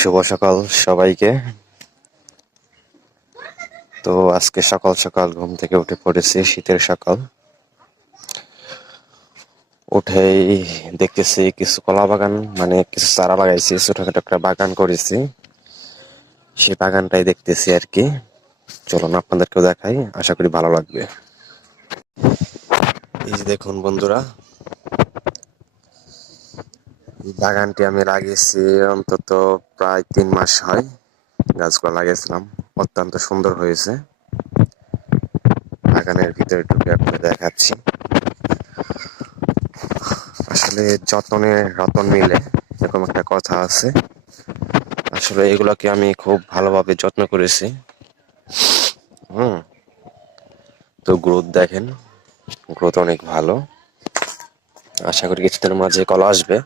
শুভ সকাল সবাইকে। তো আজকে সকাল সকাল ঘুম থেকে উঠে পড়েছি, শীতের সকাল। উঠেই দেখতেছি কিছু কলা বাগান, মানে কিছু চারা লাগাইছি, ছোটখাটো একটা বাগান করেছি। সেই বাগানটাই দেখতেছি আর কি। চলুন আপনাদেরকেও দেখাই, আশা করি ভালো লাগবে। এই যে দেখুন বন্ধুরা, এই বাগানটি আমি লাগিয়েছি অন্তত প্রায় 3 মাস হয়। গাছগুলো লাগিয়েছিলাম, অত্যন্ত সুন্দর হয়েছে। বাগানের ভিতরে ঢুকে আপনাদের দেখাচ্ছি। আসলে যত্নে রতন মিলে, এরকম একটা কথা আছে। আসলে এগুলোকে আমি খুব ভালোভাবে যত্ন করেছি। তো গ্রোথ দেখেন, গ্রোথ অনেক ভালো। আশা করি কিছুদিনের মাঝে কলা আসবে।